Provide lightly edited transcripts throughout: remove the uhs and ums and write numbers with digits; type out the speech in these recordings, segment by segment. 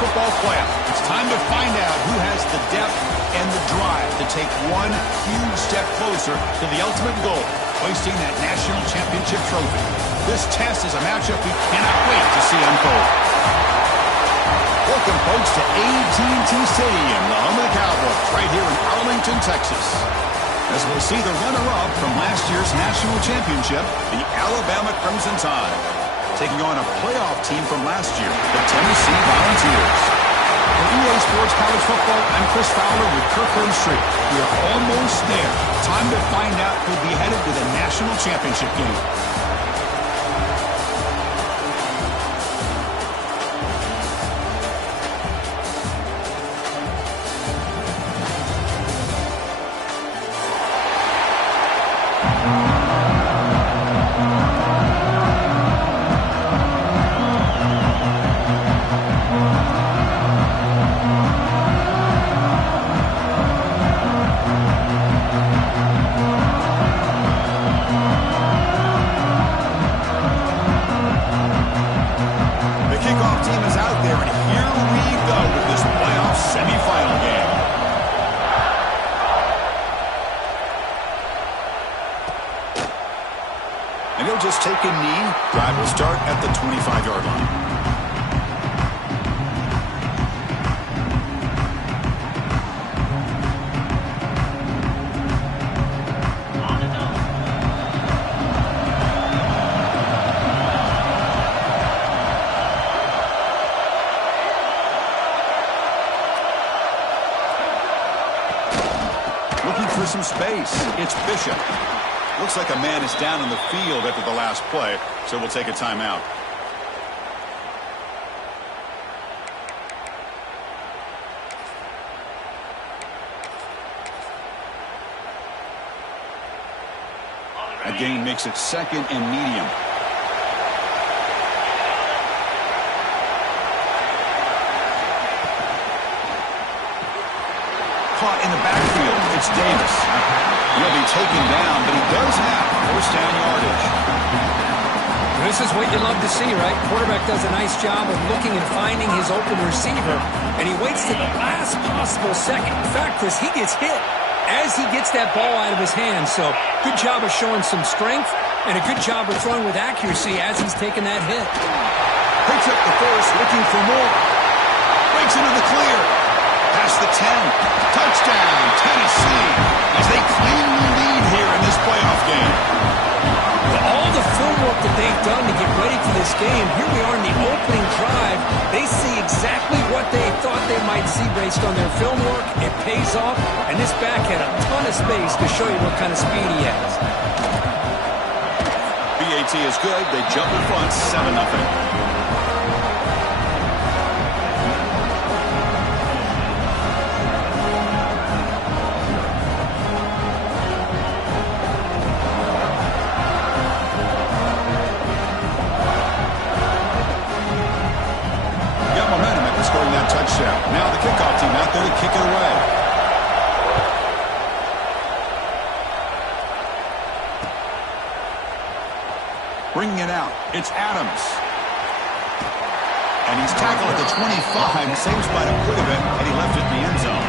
football playoff. It's time to find out who has the depth and the drive to take one huge step closer to the ultimate goal, hoisting that national championship trophy. This test is a matchup we cannot wait to see unfold. Welcome, folks, to AT&T Stadium, the home of the Cowboys, right here in Arlington, Texas. As we'll see the runner-up from last year's national championship, the Alabama Crimson Tide, taking on a playoff team from last year, the Tennessee Volunteers. For EA Sports College Football, I'm Chris Fowler with Kirkland Street. We are almost there. Time to find out who'll be headed to the national championship game. And he'll just take a knee. Drive will start at the 25-yard line. Looking for some space. It's Bishop. Looks like a man is down on the field after the last play, so we'll take a timeout. A gain makes it second and medium. Caught in the backfield. It's Davis. He'll be taken down, but he does have first down yardage. This is what you love to see, right? Quarterback does a nice job of looking and finding his open receiver, and he waits to the last possible second. In fact, Chris, he gets hit as he gets that ball out of his hands. So good job of showing some strength and a good job of throwing with accuracy as he's taking that hit. Picks up the first, looking for more. Breaks into the clear. Past the 10. Touchdown, Tennessee, as they claim the lead here in this playoff game. With all the footwork that they've done to get ready for this game, here we are in the opening drive. They see exactly what they thought they might see based on their film work. It pays off, and this back had a ton of space to show you what kind of speed he has. BAT is good. They jump in front, 7-0. Touchdown. Now the kickoff team out there to kick it away. Bringing it out. It's Adams. And he's tackled at the 25. Same spot it could have been, and he left it in the end zone.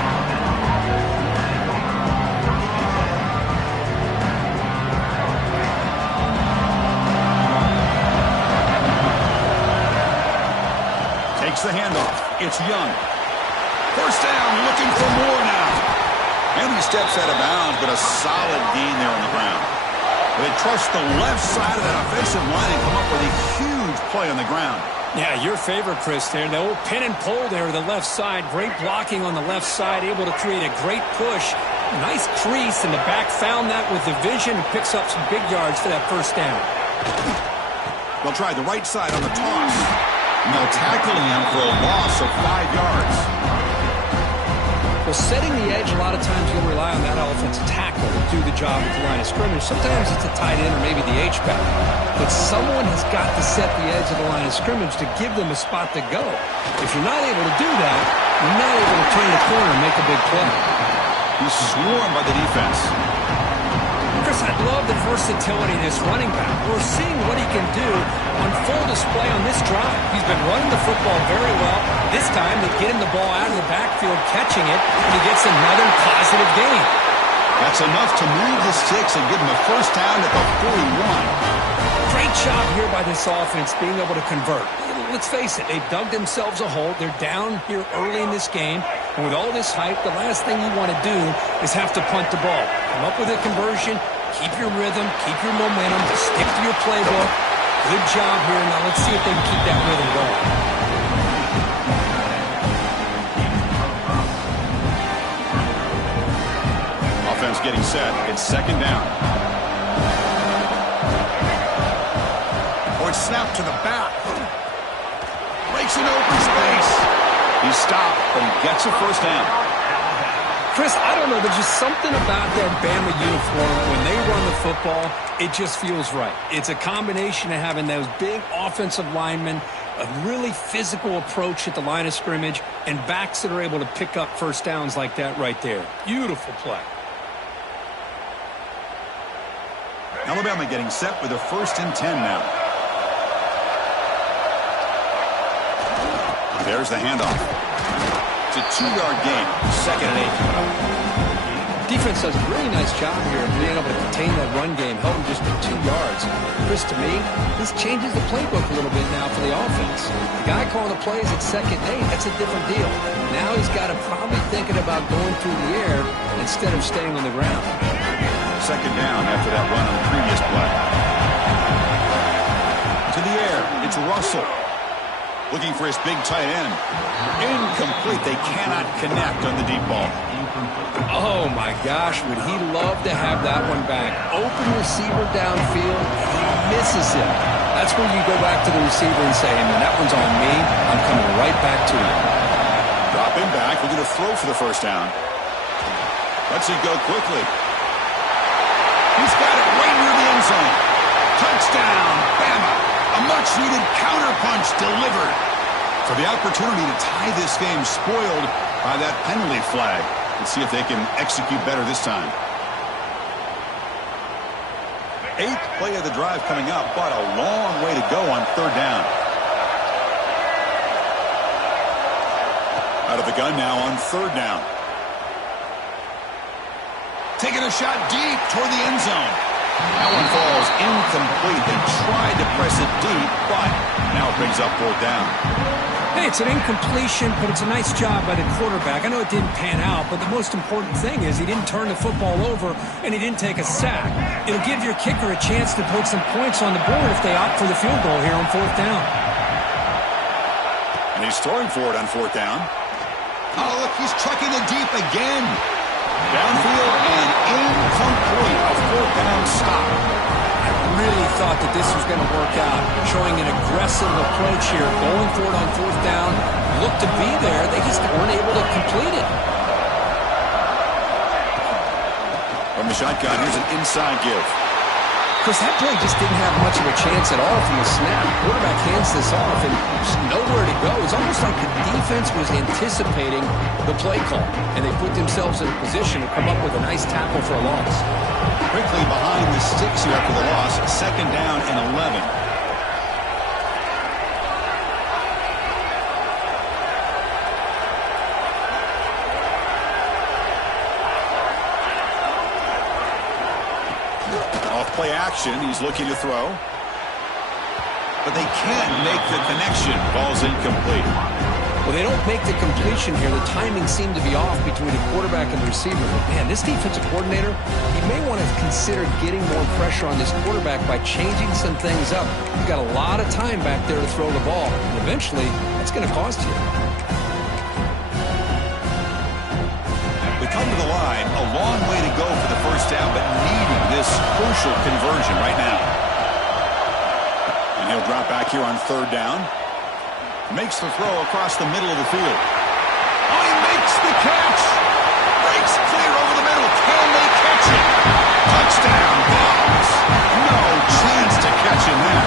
Takes the handoff. It's Young. First down, looking for more now. And he steps out of bounds, but a solid gain there on the ground. They trust the left side of that offensive line and come up with a huge play on the ground. Yeah, your favorite, Chris, there. The old pin and pull there to the left side. Great blocking on the left side, able to create a great push. Nice crease, and the back found that with the vision and picks up some big yards for that first down. They'll try the right side on the toss. And they'll tackle him for a loss of 5 yards. Well, setting the edge, a lot of times you'll rely on that offensive tackle to do the job at the line of scrimmage. Sometimes it's a tight end or maybe the H-back. But someone has got to set the edge of the line of scrimmage to give them a spot to go. If you're not able to do that, you're not able to turn the corner and make a big play. He's swarmed by the defense. Chris, I love the versatility of this running back. We're seeing what he can do on full display on this drive. He's been running the football very well. This time, they get him the ball out of the backfield, catching it, and he gets another positive gain. That's enough to move the sticks and give him a first down at the 41. Great job here by this offense being able to convert. Let's face it, they've dug themselves a hole. They're down here early in this game. And with all this hype, the last thing you want to do is have to punt the ball. Come up with a conversion, keep your rhythm, keep your momentum, stick to your playbook. Good job here. Now let's see if they can keep that rhythm going. Offense getting set. It's second down. Or it's snapped to the back. Breaks an open space. He's stopped, but he gets a first down. Chris, I don't know. There's just something about that Bama uniform. When they run the football, it just feels right. It's a combination of having those big offensive linemen, a really physical approach at the line of scrimmage, and backs that are able to pick up first downs like that right there. Beautiful play. Alabama getting set with a 1st and 10 now. There's the handoff. It's a 2-yard gain. 2nd and 8. Defense does a really nice job here of being able to contain that run game, held him just to 2 yards. Chris, to me, this changes the playbook a little bit now for the offense. The guy calling the plays at 2nd and 8, that's a different deal. Now he's got to probably thinking about going through the air instead of staying on the ground. 2nd down after that run on the previous play. To the air, it's Russell. Looking for his big tight end. Incomplete. They cannot connect on the deep ball. Oh, my gosh. Would he love to have that one back? Open receiver downfield. He misses it. That's where you go back to the receiver and say, hey, man, that one's on me. I'm coming right back to you. Drop him back. We're going to throw for the first down. Lets it go quickly. He's got it right near the end zone. Touchdown, Bama. A much-needed counterpunch delivered. For the opportunity to tie this game spoiled by that penalty flag. Let's see if they can execute better this time. 8th play of the drive coming up, but a long way to go on 3rd down. Out of the gun now on 3rd down. Taking a shot deep toward the end zone. That one falls incomplete. They tried to press it deep, but now it brings up 4th down. Hey, it's an incompletion, but it's a nice job by the quarterback. I know it didn't pan out, but the most important thing is he didn't turn the football over and he didn't take a sack. It'll give your kicker a chance to put some points on the board if they opt for the field goal here on 4th down. And he's throwing for it on 4th down. Oh, look, he's trucking it deep again. Downfield and incomplete. A 4th down stop. I really thought that this was going to work out. Showing an aggressive approach here. Going for it on 4th down. Looked to be there. They just weren't able to complete it. From the shotgun, here's an inside give. Chris, that play just didn't have much of a chance at all from the snap. Quarterback hands this off and just nowhere to go. It's almost like the defense was anticipating the play call, and they put themselves in a position to come up with a nice tackle for a loss. Quickly behind the sticks here after the loss. 2nd down and 11. Play action. He's looking to throw. But they can't make the connection. Ball's incomplete. Well, they don't make the completion here. The timing seemed to be off between the quarterback and the receiver. But man, this defensive coordinator, he may want to consider getting more pressure on this quarterback by changing some things up. You've got a lot of time back there to throw the ball. And eventually, that's going to cost you. We come to the line, a long way to go for the first down, but needing this crucial conversion right now. And he'll drop back here on 3rd down. Makes the throw across the middle of the field. Oh, he makes the catch! Breaks clear over the middle. Can they catch it? Touchdown, Dogs! No chance to catch him there.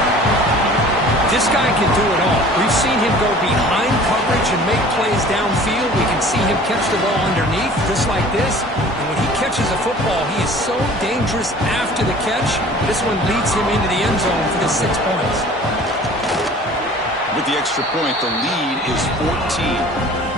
This guy can do it all. We've seen him go behind coverage and make plays downfield. We can see him catch the ball underneath, just like this. And when he catches a football, he is so dangerous after the catch. This one leads him into the end zone for the 6 points. With the extra point, the lead is 14.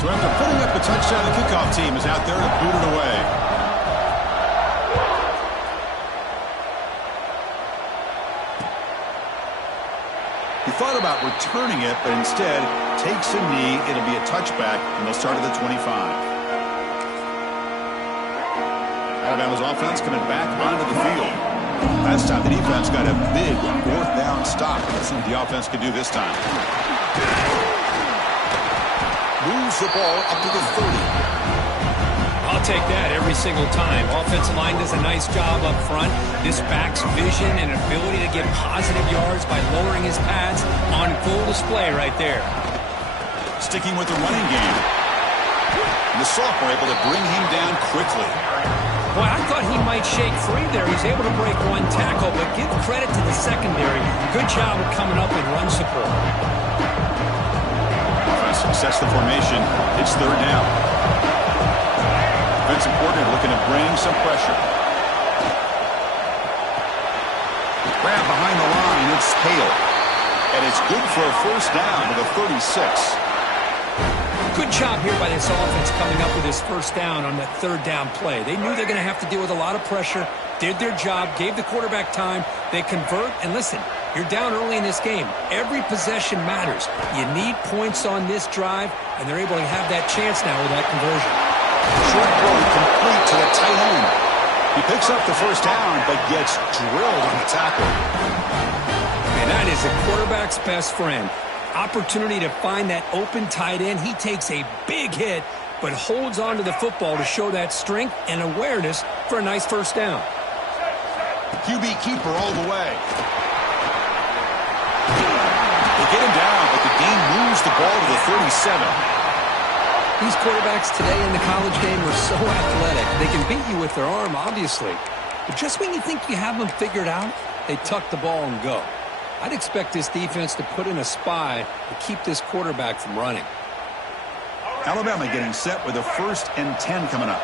So after putting up a touchdown, the kickoff team is out there to boot it away. He thought about returning it, but instead takes a knee. It'll be a touchback, and they'll start at the 25. Alabama's offense coming back onto the field. Last time the defense got a big 4th down stop. Let's see what the offense can do this time. Moves the ball up to the 30. I'll take that every single time. Offensive line does a nice job up front. This back's vision and ability to get positive yards by lowering his pads on full display right there. Sticking with the running game. And the sophomore able to bring him down quickly. Boy, I thought he might shake free there. He's able to break one tackle, but give credit to the secondary. Good job of coming up and run support. Sets the formation. It's 3rd down. Defensive coordinator looking to bring some pressure. Grab behind the line. It's Hale. And it's good for a 1st down to the 36. Good job here by this offense coming up with this 1st down on that 3rd down play. They knew they're going to have to deal with a lot of pressure, did their job, gave the quarterback time. They convert, and listen, you're down early in this game. Every possession matters. You need points on this drive, and they're able to have that chance now with that conversion. Short throw complete to the tight end. He picks up the 1st down, but gets drilled on the tackle. And that is a quarterback's best friend. Opportunity to find that open tight end. He takes a big hit, but holds on to the football to show that strength and awareness for a nice 1st down. QB keeper all the way. They get him down, but the game moves the ball to the 37. These quarterbacks today in the college game are so athletic. They can beat you with their arm, obviously. But just when you think you have them figured out, they tuck the ball and go. I'd expect this defense to put in a spy to keep this quarterback from running. Alabama getting set with a 1st and 10 coming up.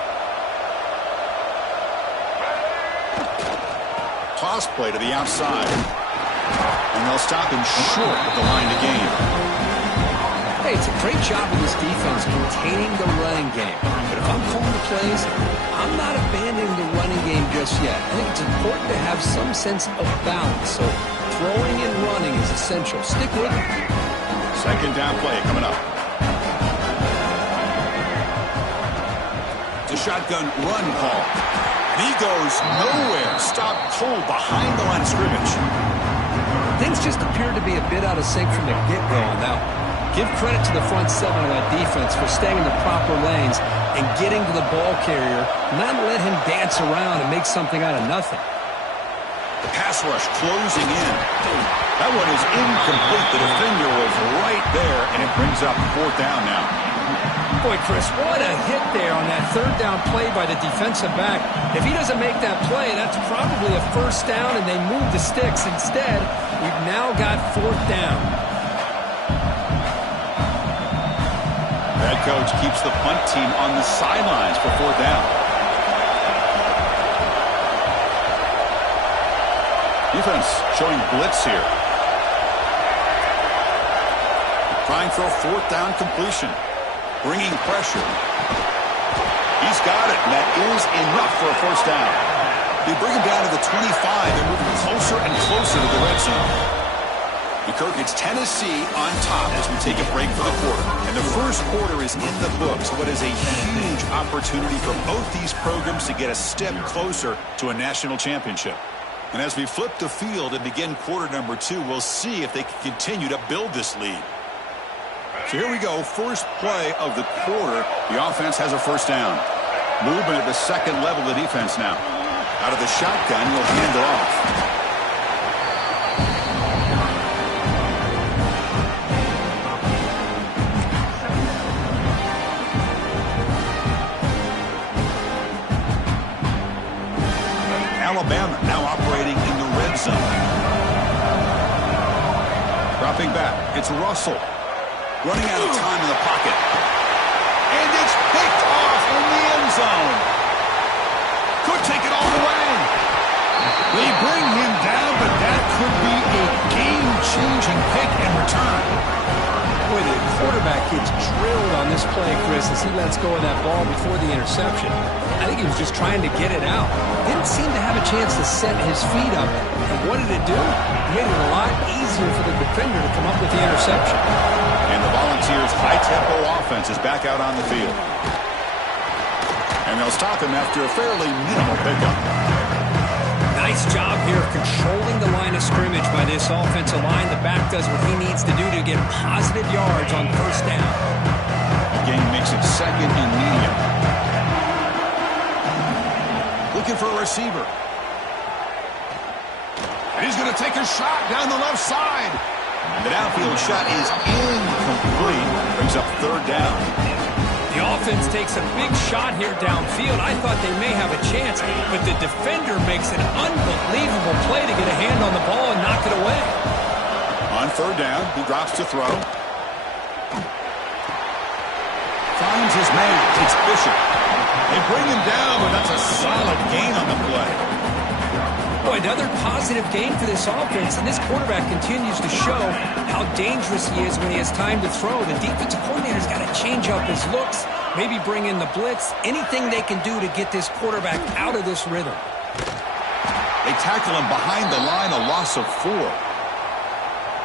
Toss play to the outside. And they'll stop him short at the line to gain. Hey, it's a great job of this defense containing the running game. But if I'm calling the plays, I'm not abandoning the running game just yet. I think it's important to have some sense of balance. So throwing and running is essential. Stick with it. 2nd down play coming up. It's a shotgun run call. And he goes nowhere. Stop cold behind the line of scrimmage. Things just appeared to be a bit out of sync from the get-go on that one. Give credit to the front 7 of that defense for staying in the proper lanes and getting to the ball carrier, not let him dance around and make something out of nothing. The pass rush closing in. That one is incomplete. The defender was right there, and it brings up 4th down now. Boy, Chris, what a hit there on that 3rd down play by the defensive back. If he doesn't make that play, that's probably a 1st down, and they move the sticks. Instead, we've now got 4th down. The head coach keeps the punt team on the sidelines for 4th down. Defense showing blitz here. Trying for a 4th down completion. Bringing pressure. He's got it, and that is enough for a 1st down. They bring him down to the 25. They're moving closer and closer to the red zone. Kirk, it's Tennessee on top as we take a break for the quarter. And the 1st quarter is in the books. What is a huge opportunity for both these programs to get a step closer to a national championship. And as we flip the field and begin quarter number 2, we'll see if they can continue to build this lead. So here we go, 1st play of the quarter. The offense has a 1st down. Movement at the 2nd level of the defense now. Out of the shotgun, he'll hand it off. Alabama now operating in the red zone. Dropping back, it's Russell. Running out of time in the pocket. And it's picked off in the end zone. Could take it all the way. They bring him down, but that could be a game-changing pick and return. Boy, the quarterback gets drilled on this play, Chris, as he lets go of that ball before the interception. I think he was just trying to get it out. Didn't seem to have a chance to set his feet up. And what did it do? It made it a lot easier for the defender to come up with the interception. And the Volunteers' high-tempo offense is back out on the field. And they'll stop him after a fairly minimal pickup. Nice job here of controlling the line of scrimmage by this offensive line. The back does what he needs to do to get positive yards on first down. The game makes it second and medium. Looking for a receiver. And he's going to take a shot down the left side. The downfield shot is incomplete. Brings up third down. The offense takes a big shot here downfield. I thought they may have a chance, but the defender makes an unbelievable play to get a hand on the ball and knock it away. On third down, he drops to throw. Finds his man. It's Bishop. They bring him down, but that's a solid gain on the play. Boy, another positive game for this offense, and this quarterback continues to show how dangerous he is when he has time to throw. The defensive coordinator's got to change up his looks, maybe bring in the blitz, anything they can do to get this quarterback out of this rhythm. They tackle him behind the line, a loss of 4.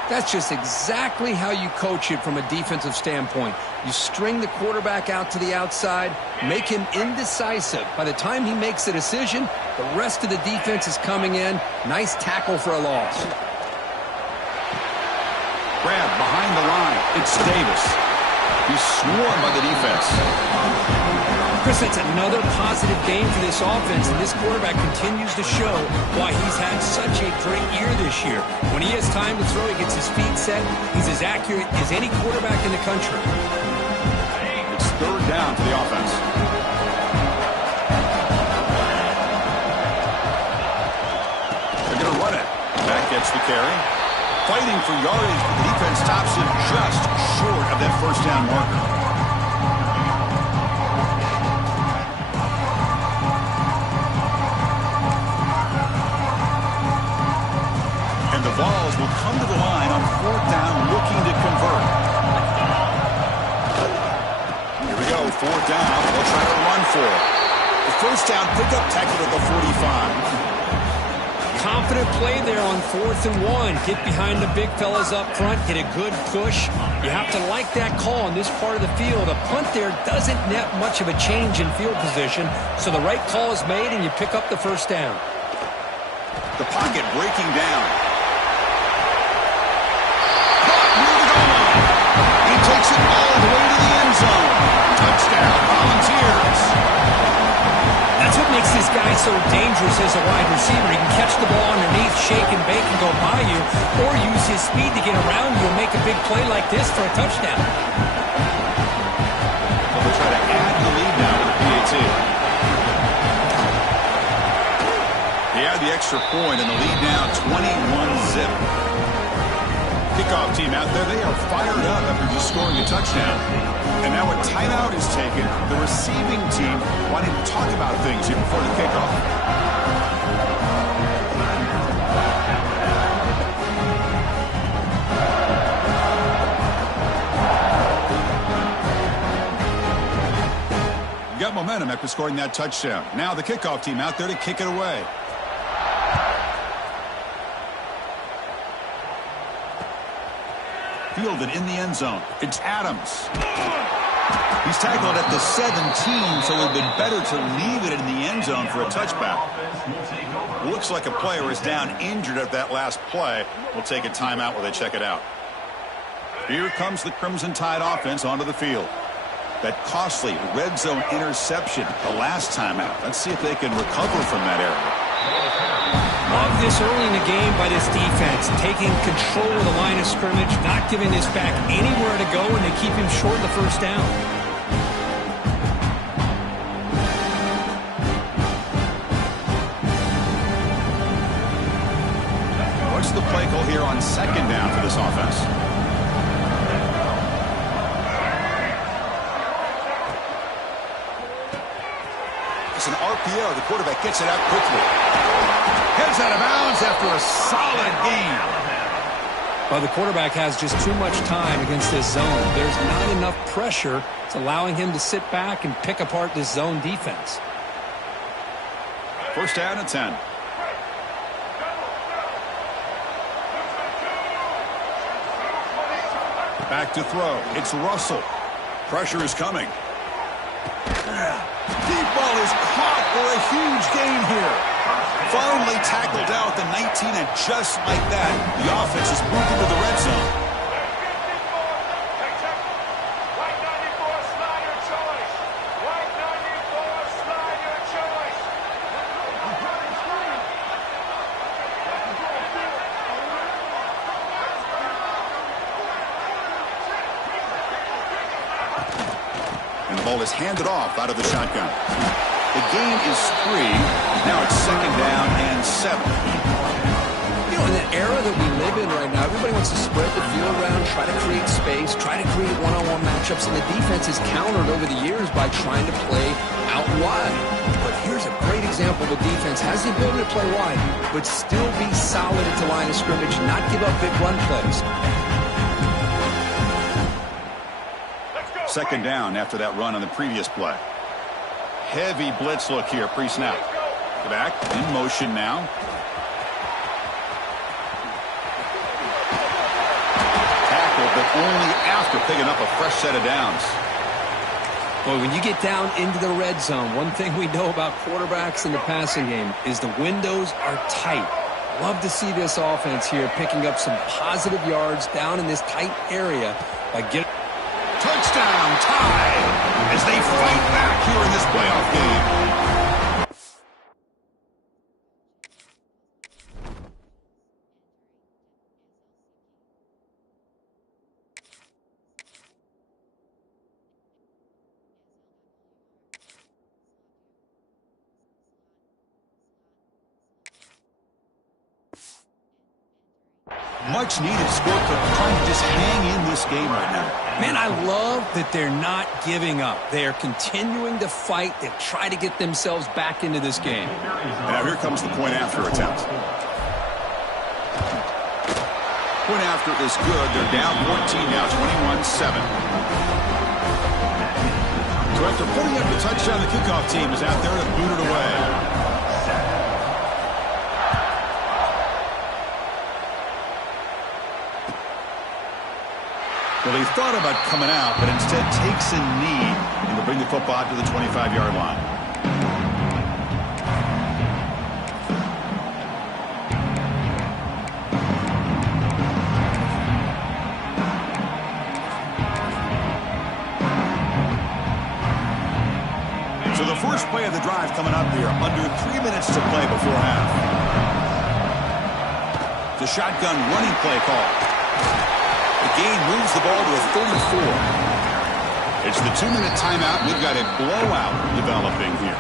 That's just exactly how you coach it from a defensive standpoint. You string the quarterback out to the outside, make him indecisive. By the time he makes a decision, the rest of the defense is coming in. Nice tackle for a loss. Grab behind the line. It's Davis. He's swarmed by the defense. Chris, that's another positive game for this offense, and this quarterback continues to show why he's had such a great year this year. When he has time to throw, he gets his feet set. He's as accurate as any quarterback in the country. It's third down for the offense. They're going to run it. Back gets the carry. Fighting for yardage, but the defense stops him just short of that first down marker. The Vols will come to the line on fourth down, looking to convert. Here we go, fourth down. They'll try to run for it. The first down pickup tackled at the 45. Confident play there on 4th and 1. Get behind the big fellas up front, get a good push. You have to like that call on this part of the field. A punt there doesn't net much of a change in field position, so the right call is made and you pick up the first down. The pocket breaking down. Takes it all the way to the end zone. Touchdown, Volunteers. That's what makes this guy so dangerous as a wide receiver. He can catch the ball underneath, shake and bake and go by you, or use his speed to get around you and make a big play like this for a touchdown. Well, they'll try to add the lead now with the PAT. They add the extra point and the lead now 21-zip. Kickoff team out there, they are fired up after just scoring a touchdown. And now a timeout is taken. The receiving team wanting to talk about things here before the kickoff. Got momentum after scoring that touchdown. Now the kickoff team out there to kick it away. Fielded in the end zone. It's Adams. He's tackled at the 17, so it would have been better to leave it in the end zone for a touchback. Looks like a player is down injured at that last play. We'll take a timeout while they check it out. Here comes the Crimson Tide offense onto the field. That costly red zone interception the last time out. Let's see if they can recover from that error. Love this early in the game by this defense, taking control of the line of scrimmage, not giving this back anywhere to go, and they keep him short of the first down. on second down for this offense. It's an RPO. The quarterback gets it out quickly. Heads out of bounds after a solid gain. Well, the quarterback has just too much time against this zone. There's not enough pressure. It's allowing him to sit back and pick apart this zone defense. First down and 10. Back to throw. It's Russell. Pressure is coming. Deep ball is caught for a huge gain here. Finally tackled out the 19, and just like that, the offense is moved into the red zone. And the ball is handed off out of the shotgun. The gain is 3. Now it's second down and 7. You know, in the era that we live in right now, everybody wants to spread the field around, try to create space, try to create one-on-one matchups, and the defense is countered over the years by trying to play out wide. But here's a great example. The defense has the ability to play wide, but still be solid at the line of scrimmage, not give up big run plays. Second down after that run on the previous play. Heavy blitz look here pre-snap. Back in motion now. Tackle, but only after picking up a fresh set of downs. Well, when you get down into the red zone, one thing we know about quarterbacks in the passing game is the windows are tight. Love to see this offense here picking up some positive yards down in this tight area by getting... Touchdown, tied, as they fight back here in this playoff game. Much needed score, but trying to just hang in this game right now. Man, I love that they're not giving up. They are continuing to fight and try to get themselves back into this game. And now here comes the point after attempt. Point after is good. They're down 14 now, 21-7. So after putting up the touchdown, the kickoff team is out there to boot it away. Well, he thought about coming out, but instead takes a knee and to bring the football to the 25-yard line. So the first play of the drive coming up here, under 3 minutes to play before half. The shotgun running play call. The gain moves the ball to a 34. It's the 2-minute timeout. We've got a blowout developing here.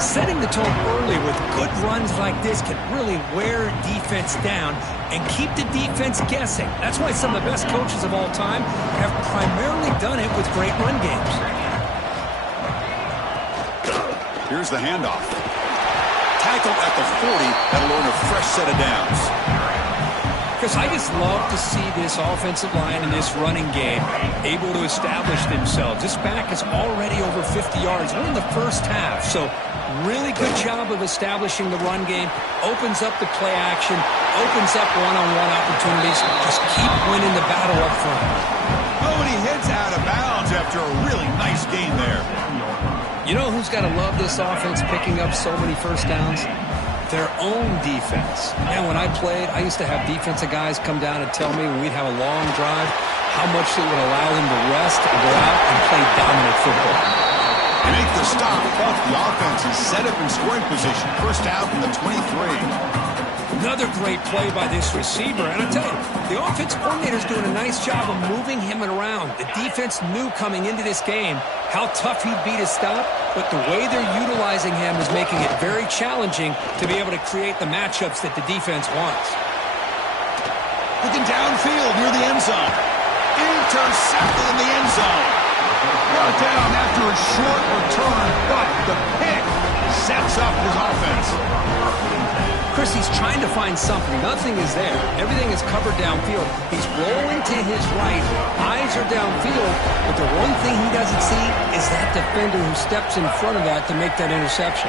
Setting the tone early with good runs like this can really wear defense down and keep the defense guessing. That's why some of the best coaches of all time have primarily done it with great run games. Here's the handoff. Tackled at the 40. That'll earn a fresh set of downs. Because I just love to see this offensive line and this running game able to establish themselves. This back is already over 50 yards. We're in the first half, so really good job of establishing the run game. Opens up the play action, opens up one-on-one opportunities. Just keep winning the battle up front. Oh, and he heads out of bounds after a really nice gain there. You know who's got to love this offense picking up so many first downs? Their own defense. And when I played, I used to have defensive guys come down and tell me when we'd have a long drive how much it would allow them to rest and go out and play dominant football. They make the stop, but the offense is set up in scoring position. First out from the 23. Another great play by this receiver. And I tell you, the offense coordinator's doing a nice job of moving him around. The defense knew coming into this game how tough he'd be to stop, but the way they're utilizing him is making it very challenging to be able to create the matchups that the defense wants. looking downfield near the end zone. Intercepted in the end zone. Brought down after a short return, but the pick sets up his offense. Chris, he's trying to find something. Nothing is there. Everything is covered downfield. He's rolling to his right. Eyes are downfield, but the one thing he doesn't see is that defender who steps in front of that to make that interception.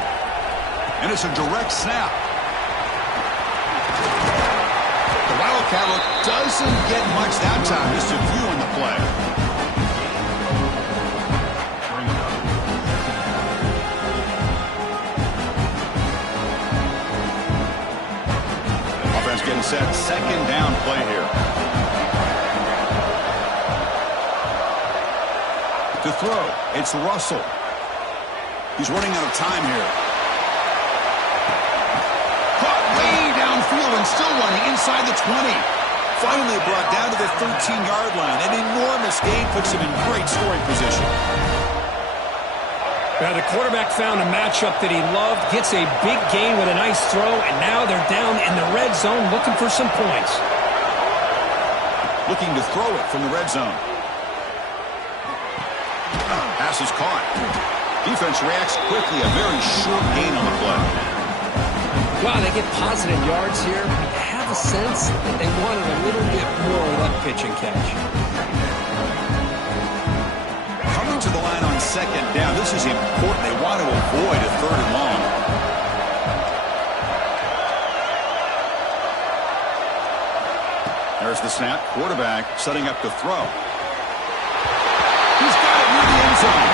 And it's a direct snap. The Wildcat look doesn't get much that time. Just a few on the play. Offense getting set. Second down play here. To throw, it's Russell. He's running out of time here. Caught way downfield and still running inside the 20. Finally brought down to the 13-yard line. An enormous gain puts him in great scoring position. Now the quarterback found a matchup that he loved, gets a big gain with a nice throw, and now they're down in the red zone looking for some points. Looking to throw it from the red zone. Pass is caught. Defense reacts quickly. A very short gain on the play. Wow, they get positive yards here. I have a sense that they wanted a little bit more of that pitch and catch. Coming to the line on second down. This is important. They want to avoid a third and long. There's the snap. Quarterback setting up to throw. He's got it near the end zone.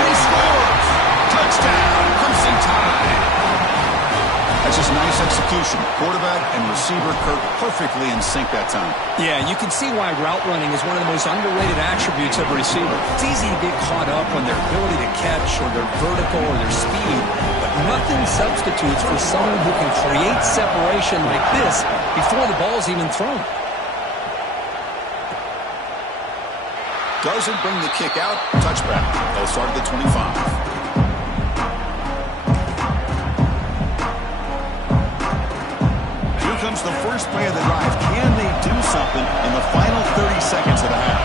And he scores. Touchdown, Crimson Tide. That's just nice execution. Quarterback and receiver Kirk perfectly in sync that time. Yeah, you can see why route running is one of the most underrated attributes of a receiver. It's easy to get caught up on their ability to catch or their vertical or their speed, but nothing substitutes for someone who can create separation like this before the ball's even thrown. Doesn't bring the kick out. Touchback. They'll start at the 25. Comes the first play of the drive. Can they do something in the final 30 seconds of the half?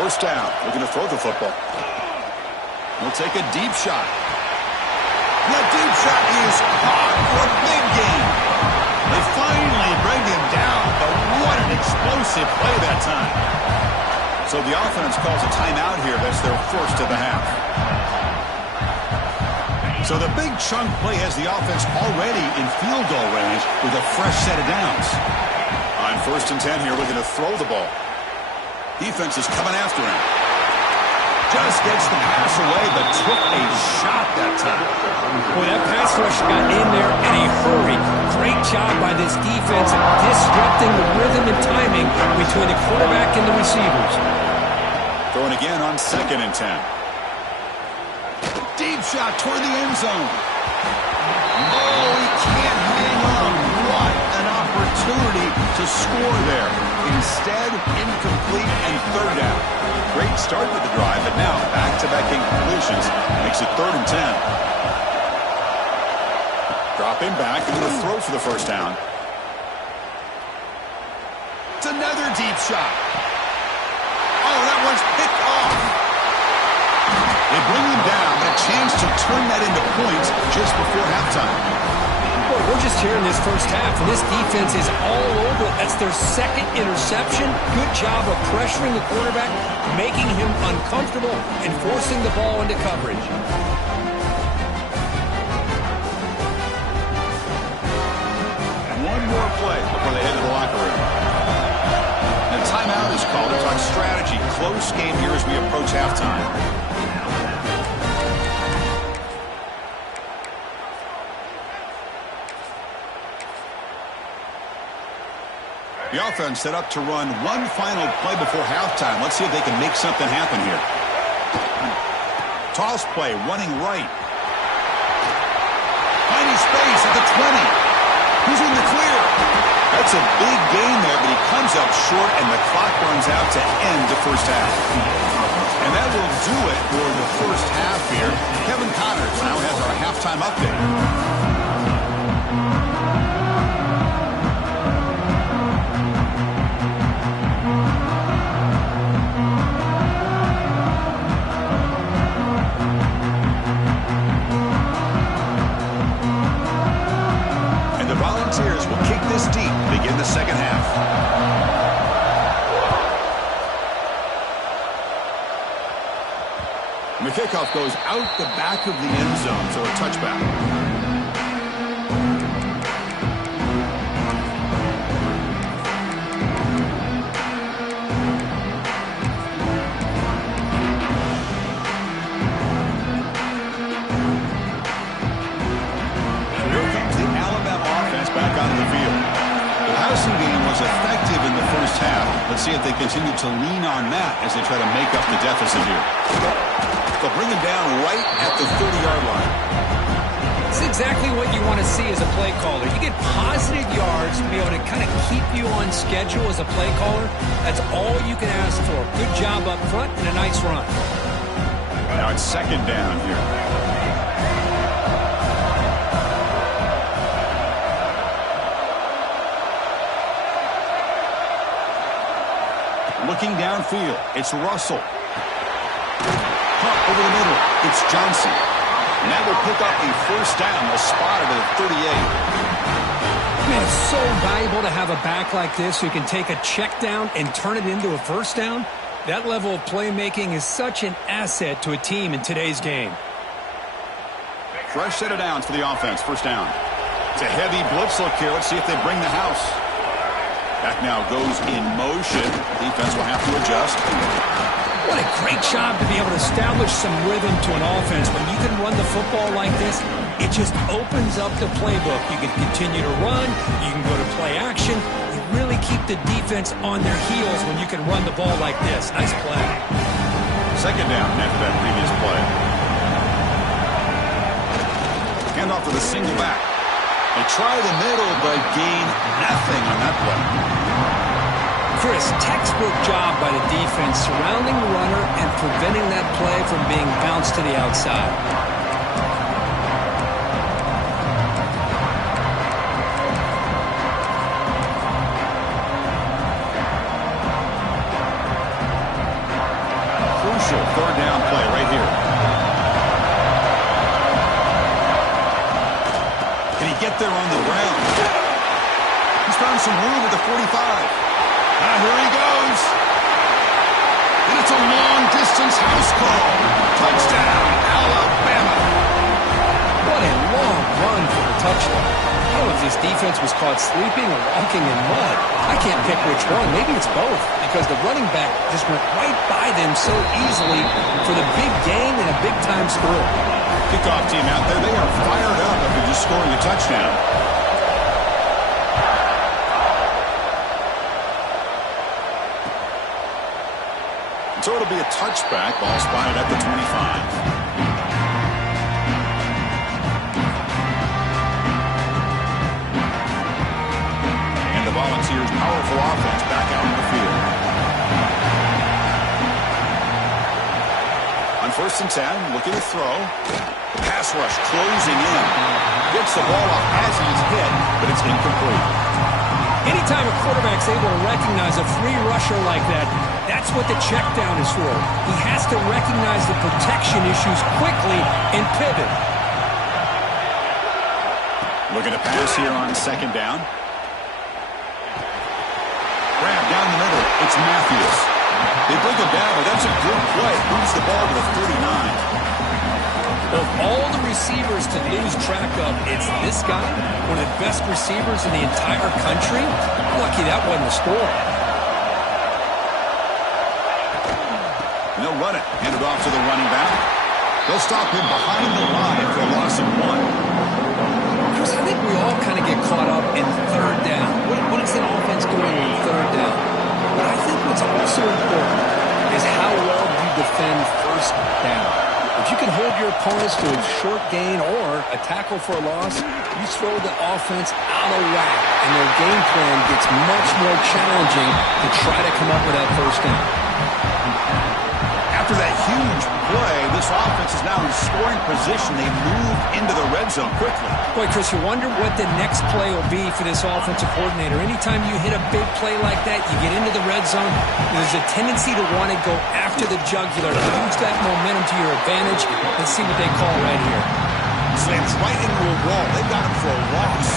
First down. Looking to throw the football. He'll take a deep shot. That deep shot is caught for a big gain. They finally bring him down, but what an explosive play that time. So the offense calls a timeout here. That's their first of the half. So the big chunk play has the offense already in field goal range with a fresh set of downs. On first and 10 here, looking to throw the ball. Defense is coming after him. Just gets the pass away, but took a shot that time. Boy, that pass rush got in there in a hurry. Great job by this defense at disrupting the rhythm and timing between the quarterback and the receivers. Throwing again on second and 10. Deep shot toward the end zone. Oh, he can't hang on. What an opportunity to score there. Instead, incomplete and third down. Great start to the drive, but now back-to-back incompletions makes it 3rd and 10. Dropping back and going to throw for the first down. It's another deep shot. Oh, that one's picked off. They bring him down, but a chance to turn that into points just before halftime. Boy, we're just here in this first half, and this defense is all over it. That's their second interception. Good job of pressuring the quarterback, making him uncomfortable, and forcing the ball into coverage. One more play before they head to the locker room. And a timeout is called to talk strategy. Close game here as we approach halftime. The offense set up to run one final play before halftime. Let's see if they can make something happen here. Toss play, running right. Finding space at the 20. Who's in the clear? That's a big gain there, but he comes up short, and the clock runs out to end the first half. And that will do it for the first half here. Kevin Connors now has our halftime update. And the kickoff goes out the back of the end zone, so a touchback. Effective in the first half. Let's see if they continue to lean on that as they try to make up the deficit here. They'll bring them down right at the 30-yard line. It's exactly what you want to see as a play caller. You get positive yards to be able to kind of keep you on schedule as a play caller. That's all you can ask for. Good job up front and a nice run. Now it's second down here. Looking downfield, it's Russell. Pump over the middle, it's Johnson. And that will pick up a first down. They'll spot it at 38. Man, it's so valuable to have a back like this who can take a check down and turn it into a first down. That level of playmaking is such an asset to a team in today's game. Fresh set of downs for the offense, first down. It's a heavy blitz look here. Let's see if they bring the house. Back now goes in motion. Defense will have to adjust. What a great job to be able to establish some rhythm to an offense. When you can run the football like this, it just opens up the playbook. You can continue to run. You can go to play action. You really keep the defense on their heels when you can run the ball like this. Nice play. Second down after that previous play. Handoff to the single back. They try the middle, but gain nothing on that play. Chris, textbook job by the defense surrounding the runner and preventing that play from being bounced to the outside. Crucial third down play right here. Get there on the ground. He's found some room at the 45. Here he goes. And it's a long-distance house call. Touchdown, Alabama. What a long run for the touchdown. I don't know if this defense was caught sleeping or walking in mud. I can't pick which one. Maybe it's both, because the running back just went right by them so easily for the big gain and a big-time score. Kickoff team out there, they are fired up after just scoring a touchdown. So it'll be a touchback, ball spotted at the 25. And the Volunteers' powerful offense back out on the field. On 1st and 10, looking to throw. Pass rush closing in. Gets the ball off as he's hit, but it's incomplete. Anytime a quarterback's able to recognize a free rusher like that, that's what the check down is for. He has to recognize the protection issues quickly and pivot. Looking to pass here on second down. Grab down the middle. It's Matthews. They bring him down, but that's a good play. Moves the ball to the 39. Of all the receivers to lose track of, it's this guy, one of the best receivers in the entire country. Lucky that wasn't a score. And they'll run it. Hand it off to the running back. They'll stop him behind the line for a loss of 1. Chris, I think we all kind of get caught up in third down. What is an offense doing in third down? But I think what's also important is how well you defend first down. If you can hold your opponents to a short gain or a tackle for a loss, you throw the offense out of whack, and their game plan gets much more challenging to try to come up with that first down. After that huge play, this offense is now in scoring position. They move into the red zone quickly. Boy, Chris, you wonder what the next play will be for this offensive coordinator. Anytime you hit a big play like that, you get into the red zone, there's a tendency to want to go after the jugular, use that momentum to your advantage. Let's see what they call right here. Slams right into a wall. They've got him for a loss.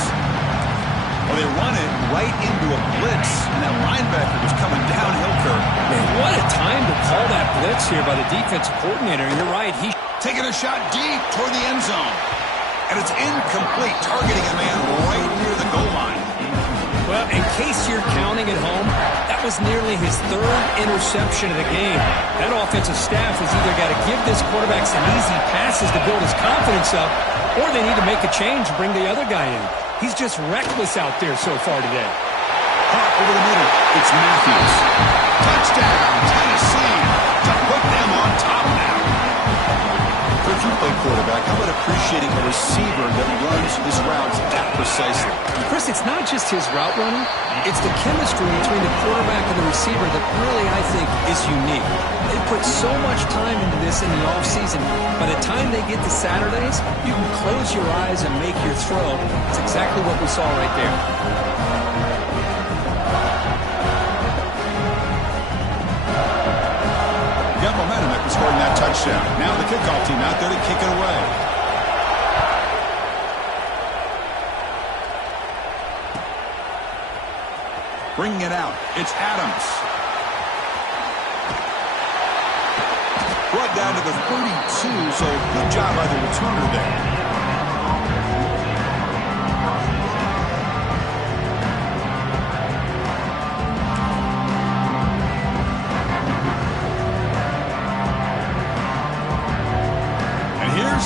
Well, they run it right into a blitz, and that linebacker was coming downhill curve. Man, what a time to call that blitz here by the defensive coordinator. You're right. He's taking a shot deep toward the end zone. And it's incomplete, targeting a man right near the goal line. Well, in case you're counting at home, that was nearly his third interception of the game. That offensive staff has either got to give this quarterback some easy passes to build his confidence up, or they need to make a change and bring the other guy in. He's just reckless out there so far today. Caught over the middle. It's Matthews. Touchdown, Tennessee, to put them on top now. If you play quarterback, how about appreciating a receiver that runs his routes that precisely? Chris, it's not just his route running. It's the chemistry between the quarterback and the receiver that really, I think, is unique. They put so much time into this in the offseason. By the time they get to Saturdays, you can close your eyes and make your throw. It's exactly what we saw right there. Got momentum after scoring that touchdown. Now the kickoff team out there to kick it away. Bringing it out, it's Adams. Brought down to the 32, so good job by the returner there.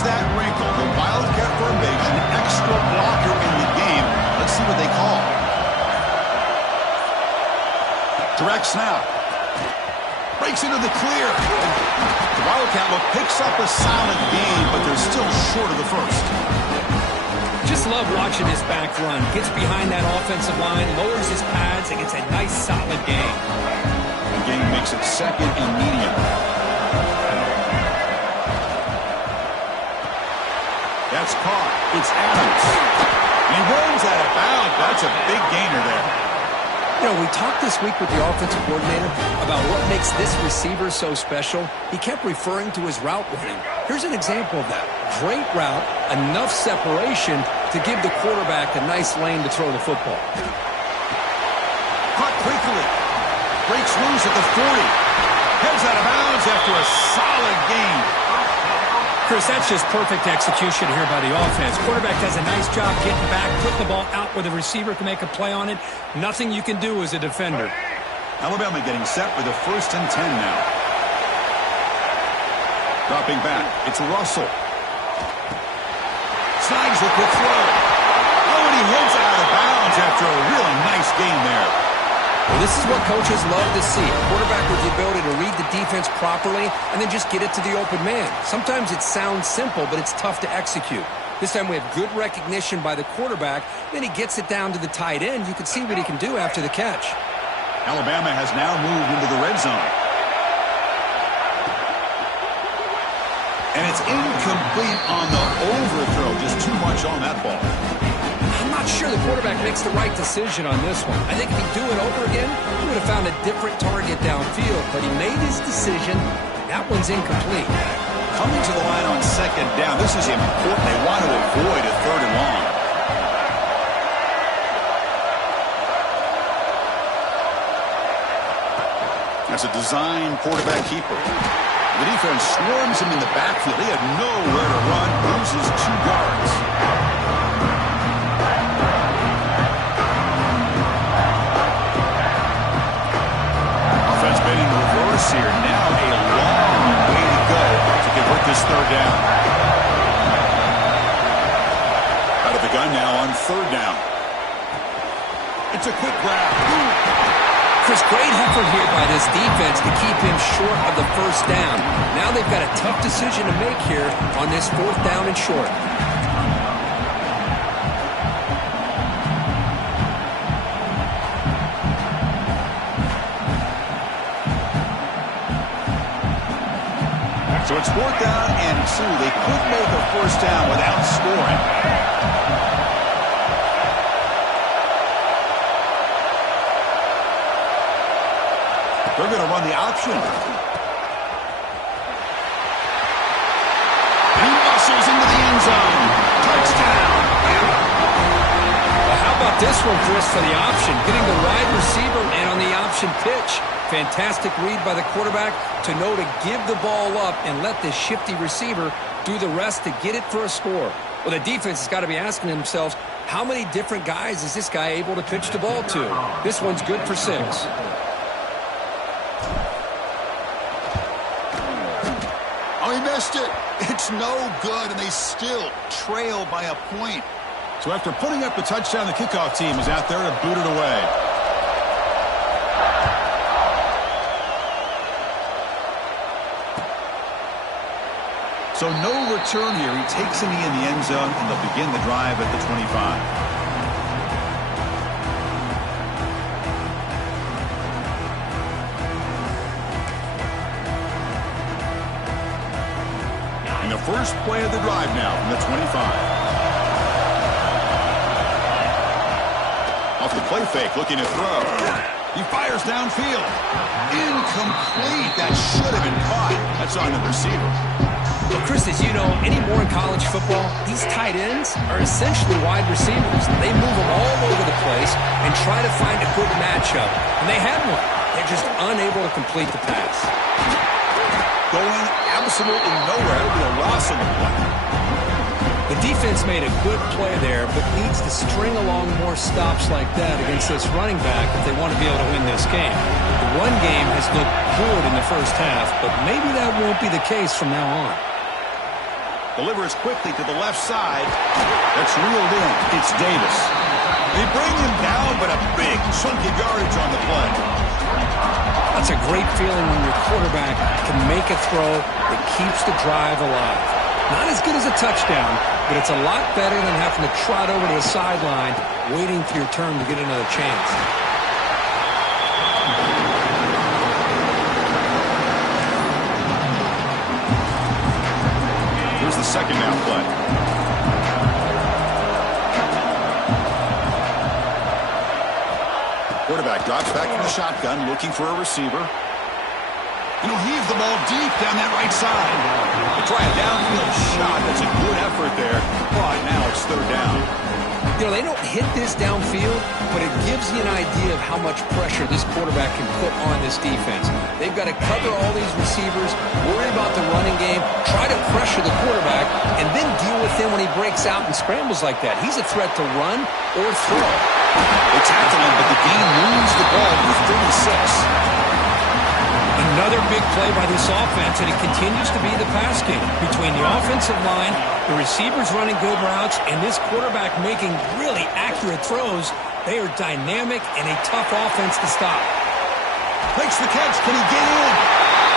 That wrinkle, the Wildcat formation, extra blocker in the game. Let's see what they call. Direct snap. Breaks into the clear. The Wildcat look picks up a solid gain, but they're still short of the first. Just love watching his back run. Gets behind that offensive line, lowers his pads, and gets a nice solid gain. The game makes it second and medium. That's caught. It's Adams. He runs out of bounds. That's a big gainer there. You know, we talked this week with the offensive coordinator about what makes this receiver so special. He kept referring to his route running. Here's an example of that. Great route, enough separation to give the quarterback a nice lane to throw the football. Caught quickly. Breaks loose at the 40. Heads out of bounds after a solid gain. Chris, that's just perfect execution here by the offense. Quarterback does a nice job getting back, putting the ball out where the receiver can make a play on it. Nothing you can do as a defender. Alabama getting set for the 1st and 10 now. Dropping back, it's Russell. Snags the quick throw. Oh, and he heads out of bounds after a really nice gain there. Well, this is what coaches love to see. A quarterback with the ability to read the defense properly and then just get it to the open man. Sometimes it sounds simple, but it's tough to execute. This time we have good recognition by the quarterback. Then he gets it down to the tight end. You can see what he can do after the catch. Alabama has now moved into the red zone. And it's incomplete on the overthrow. Just too much on that ball. I'm not sure the quarterback makes the right decision on this one. I think if he'd do it over again, he would have found a different target downfield. But he made his decision. That one's incomplete. Coming to the line on 2nd down. This is important. They want to avoid a 3rd and long. That's a design quarterback keeper. The defense swarms him in the backfield. He had nowhere to run. Loses 2 yards. In reverse here. Now a long way to go to convert this 3rd down. Out of the gun now on 3rd down. It's a quick grab. Chris, great effort here by this defense to keep him short of the 1st down. Now they've got a tough decision to make here on this 4th down and short. So it's 4th down and 2. They could make a 1st down without scoring. They're going to run the option. He muscles into the end zone. Touchdown. Well, how about this one, Chris, for the option. Getting the wide receiver and on the option pitch. Fantastic read by the quarterback to know to give the ball up and let the shifty receiver do the rest to get it for a score. Well, the defense has got to be asking themselves, how many different guys is this guy able to pitch the ball to? This one's good for 6. Oh, he missed it. It's no good, and they still trail by a point. So after putting up the touchdown, the kickoff team is out there to boot it away. So no return here. He takes a knee in the end zone, and they'll begin the drive at the 25. And the first play of the drive now from the 25. Off the play fake, looking to throw. He fires downfield. Incomplete. That should have been caught. That's on the receiver. Well, Chris, as you know, anymore in college football, these tight ends are essentially wide receivers. They move them all over the place and try to find a good matchup. And they had one. They're just unable to complete the pass. Going absolutely nowhere. It'll be a loss on the play. The defense made a good play there, but needs to string along more stops like that against this running back if they want to be able to win this game. The run game has looked good in the first half, but maybe that won't be the case from now on. Delivers quickly to the left side. That's reeled in. It's Davis. They bring him down, but a big chunk of yardage on the play. That's a great feeling when your quarterback can make a throw that keeps the drive alive. Not as good as a touchdown, but it's a lot better than having to trot over to the sideline waiting for your turn to get another chance. Here's the second down play. Quarterback drops back in the shotgun, looking for a receiver. He'll heave the ball deep down that right side. They try a downfield shot. That's a good effort there. But now it's third down. You know, they don't hit this downfield, but it gives you an idea of how much pressure this quarterback can put on this defense. They've got to cover all these receivers, worry about the running game, try to pressure the quarterback, and then deal with him when he breaks out and scrambles like that. He's a threat to run or throw. They tackle him, but the game moves the ball to 36. Another big play by this offense, and it continues to be the pass game. Between the offensive line, the receivers running good routes, and this quarterback making really accurate throws, they are dynamic and a tough offense to stop. Makes the catch. Can he get in?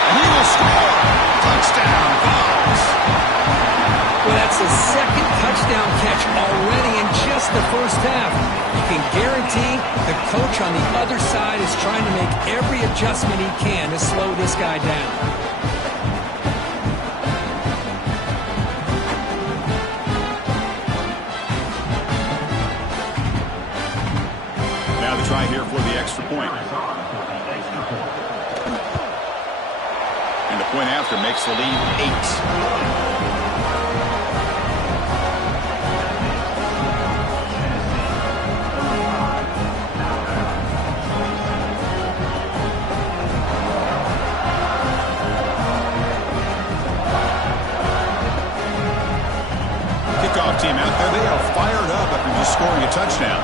And he will score. Touchdown, Vols. Well, that's the second touchdown catch already in just the first half. You can guarantee the coach on the other side is trying to make every adjustment he can to slow this guy down. Now the try here for the extra point. And the point after makes the lead 8. Team out there, they are fired up after just scoring a touchdown.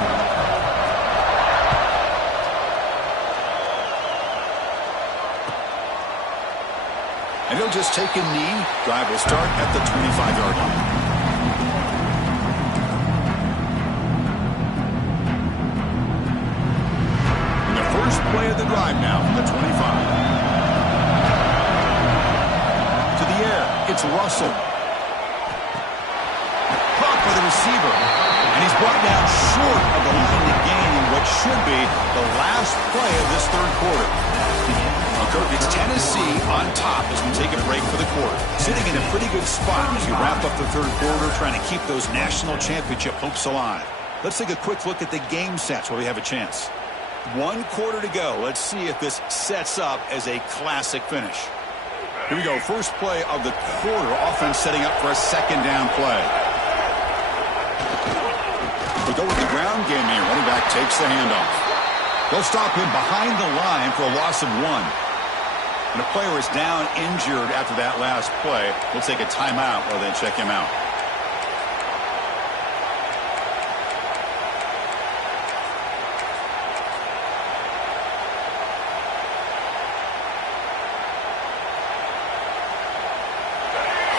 And he'll just take a knee. Drive will start at the 25-yard line. And the first play of the drive now from the 25. To the air, it's Russell. For the receiver, and he's brought down short of the line to gain in what should be the last play of this third quarter. Well, Kirk, it's Tennessee on top as we take a break for the quarter. Sitting in a pretty good spot as we wrap up the third quarter, trying to keep those national championship hopes alive. Let's take a quick look at the game sets where we have a chance. 1 quarter to go. Let's see if this sets up as a classic finish. Here we go. First play of the quarter. Offense setting up for a second down play. We go with the ground game here. Running back takes the handoff. They'll stop him behind the line for a loss of 1. And a player is down injured after that last play. We'll take a timeout while they check him out.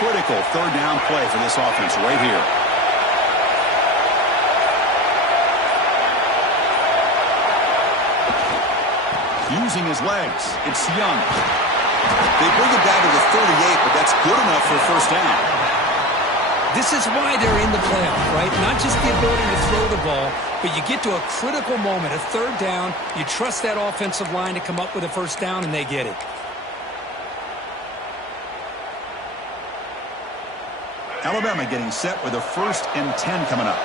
Critical third down play for this offense right here. Using his legs, it's Young. They bring him down to the 38, but that's good enough for a first down. This is why they're in the playoff, right? Not just the ability to throw the ball, but you get to a critical moment, a third down. You trust that offensive line to come up with a first down, and they get it. Alabama getting set with a 1st and 10 coming up.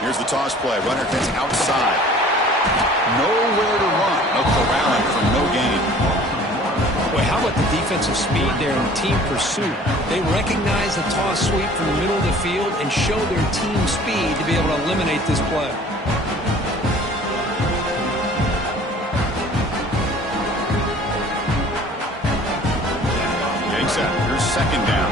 Here's the toss play. Runner gets outside. Nowhere to run. No corralling for no gain. Boy, how about the defensive speed there in the team pursuit? They recognize the toss sweep from the middle of the field and show their team speed to be able to eliminate this play. Getting set. Here's 2nd down.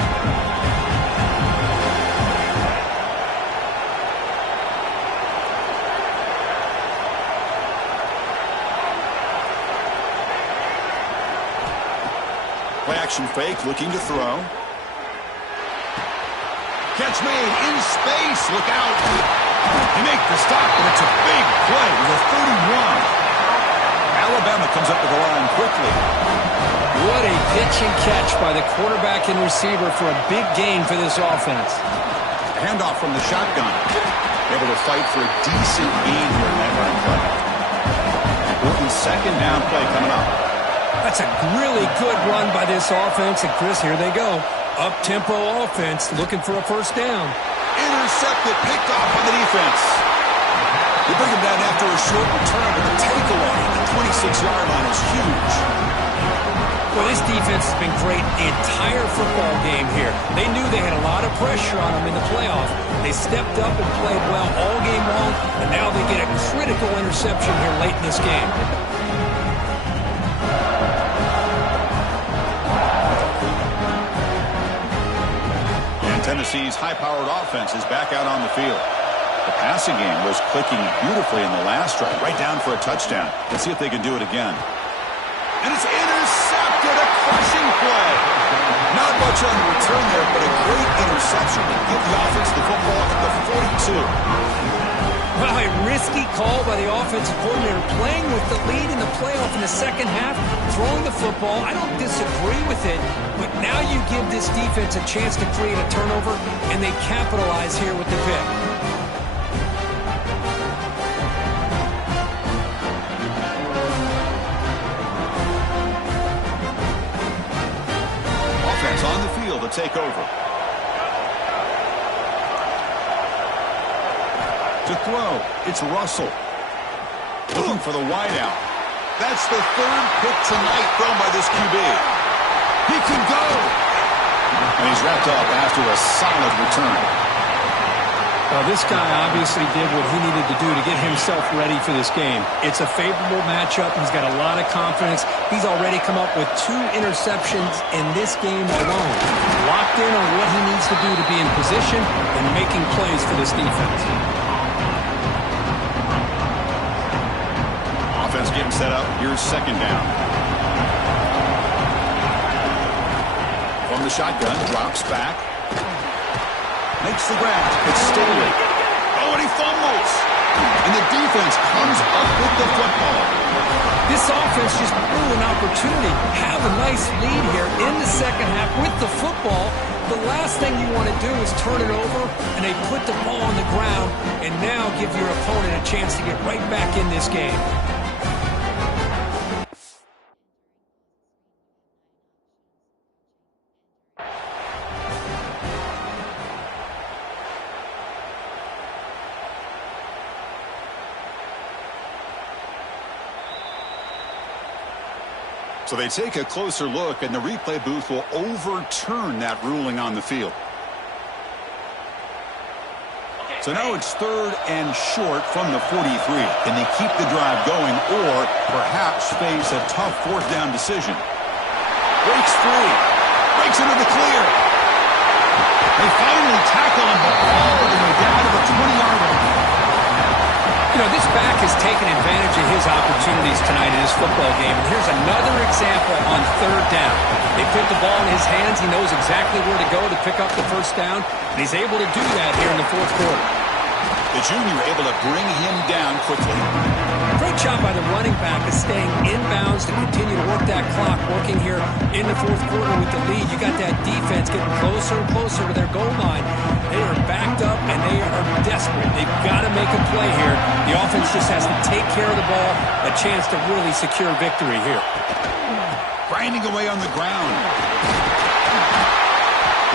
Play action fake, looking to throw. Catch made in space. Look out. They make the stop, but it's a big play with a 31. Alabama comes up to the line quickly. What a pitch and catch by the quarterback and receiver for a big gain for this offense. A handoff from the shotgun. Able to fight for a decent gain here in that run play. Important 2nd down play coming up. That's a really good run by this offense. And, Chris, here they go. Up-tempo offense looking for a first down. Intercepted, picked off on the defense. They bring him down after a short return, but the takeaway at the 26-yard line is huge. Well, this defense has been great the entire football game here. They knew they had a lot of pressure on them in the playoff. They stepped up and played well all game long, and now they get a critical interception here late in this game. Tennessee's high-powered offense is back out on the field. The passing game was clicking beautifully in the last drive, right down for a touchdown. Let's see if they can do it again. And it's intercepted, a crushing play. Not much on the return there, but a great interception to give the offense the football at the 42. Well, a risky call by the offensive coordinator, playing with the lead in the playoff in the second half, throwing the football. I don't disagree with it, but now you give this defense a chance to create a turnover, and they capitalize here with the pick. Offense on the field to take over. To throw, it's Russell. Looking for the wideout. That's the 3rd pick tonight thrown by this QB. He can go. And he's wrapped up after a solid return. Well, this guy obviously did what he needed to do to get himself ready for this game. It's a favorable matchup. He's got a lot of confidence. He's already come up with 2 interceptions in this game alone. Locked in on what he needs to do to be in position and making plays for this defense. Offense getting set up. Here's 2nd down. From the shotgun, drops back. Makes the grab. It's Staley. Oh, and he fumbles. And the defense comes up with the football. This offense just blew an opportunity. Have a nice lead here in the second half with the football. The last thing you want to do is turn it over, and they put the ball on the ground and now give your opponent a chance to get right back in this game. So they take a closer look, and the replay booth will overturn that ruling on the field. So now it's 3rd and short from the 43. Can they keep the drive going or perhaps face a tough 4th down decision? Breaks free. Breaks into the clear. They finally tackle him all the way down to the 20-yard line. You know, this back has taken advantage of his opportunities tonight in his football game. And here's another example on 3rd down. They put the ball in his hands. He knows exactly where to go to pick up the 1st down. And he's able to do that here in the 4th quarter. The junior able to bring him down quickly. Great job by the running back of staying inbounds to continue to work that clock, working here in the 4th quarter with the lead. You got that defense getting closer and closer to their goal line. They are backed up, and they are desperate. They've got to make a play here. The offense just has to take care of the ball, a chance to really secure victory here. Grinding away on the ground.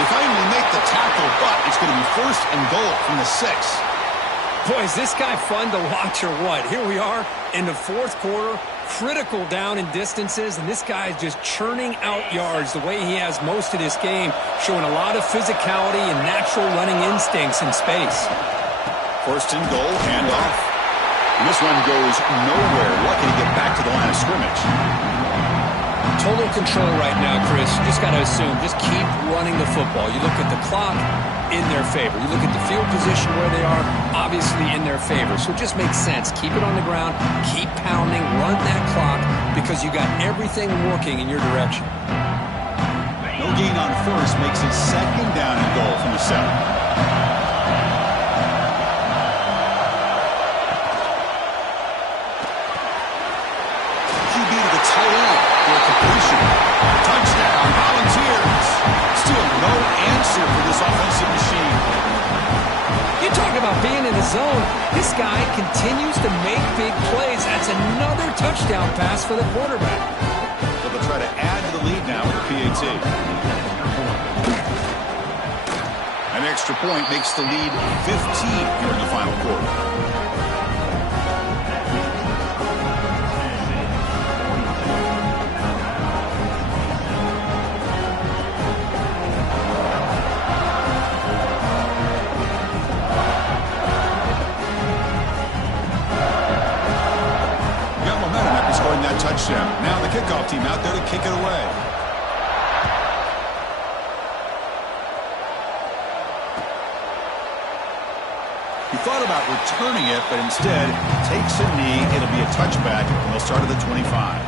They finally make the tackle, but it's going to be 1st and goal from the 6. Boy, is this guy fun to watch or what? Here we are in the 4th quarter, critical down in distances, and this guy is just churning out yards the way he has most of this game, showing a lot of physicality and natural running instincts in space. 1st and goal, handoff. And this one goes nowhere. Lucky to get back to the line of scrimmage. Total control right now, Chris. You just got to assume, just keep running the football. You look at the clock, in their favor. You look at the field position where they are, obviously in their favor. So it just makes sense. Keep it on the ground, keep pounding, run that clock, because you got everything working in your direction. No gain on 1st makes it 2nd down and goal from the 7. QB to the tight end for a completion. Touchdown, Volunteers. Still no answer for this offensive machine. You talk about being in the zone. This guy continues to make big plays. That's another touchdown pass for the quarterback. So they'll try to add to the lead now with the PAT. An extra point makes the lead 15 here in the final quarter. Touchdown. Now the kickoff team out there to kick it away. He thought about returning it, but instead takes a knee. It'll be a touchback, and they'll start at the 25.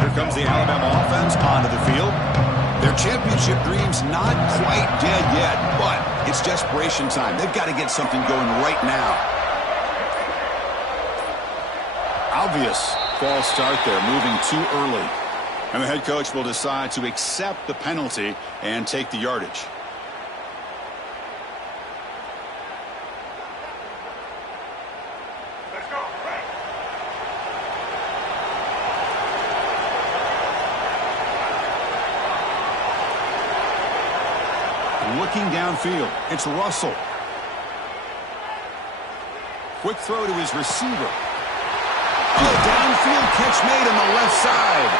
Here comes the Alabama offense onto the field. Their championship dream's not quite dead yet, but it's desperation time. They've got to get something going right now. Obvious false start there, moving too early. And the head coach will decide to accept the penalty and take the yardage. Looking downfield, it's Russell. Quick throw to his receiver. Oh, downfield catch made on the left side.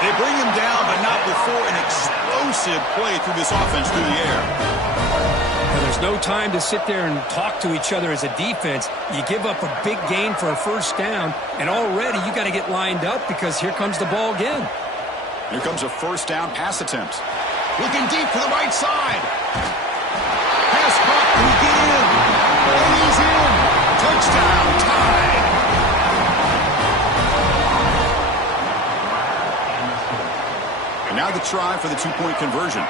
They bring him down, but not before an explosive play through this offense through the air. And there's no time to sit there and talk to each other as a defense. You give up a big gain for a 1st down, and already you got to get lined up because here comes the ball again. Here comes a 1st down pass attempt. Looking deep to the right side. Pass caught. Can he get in? And he's in. Touchdown. Tied. And now the try for the 2-point conversion.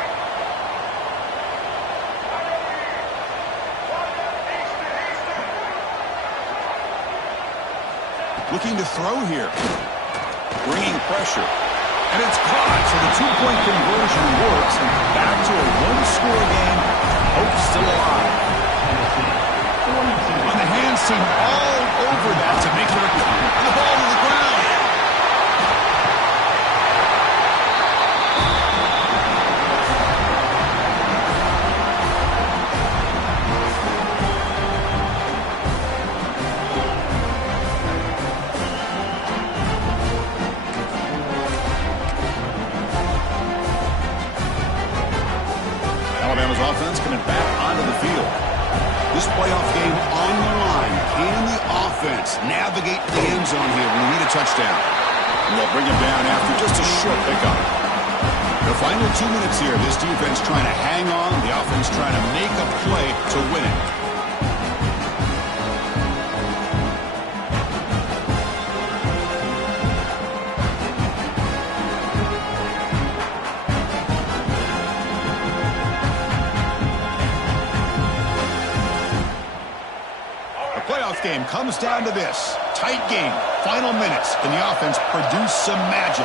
Looking to throw here. Bringing pressure. And it's caught, so the 2-point conversion works. Back to a 1-score game. Hope still alive. On the hands team all over that to make the recovery. And the ball to the ground. offense coming back onto the field. This playoff game on the line. Can the offense navigate the end zone here when we need a touchdown? And they'll bring him down after just a short pickup. The final 2 minutes here. This defense trying to hang on. The offense trying to make a play to win it. Game comes down to this. Tight game. Final minutes. Can the offense produce some magic?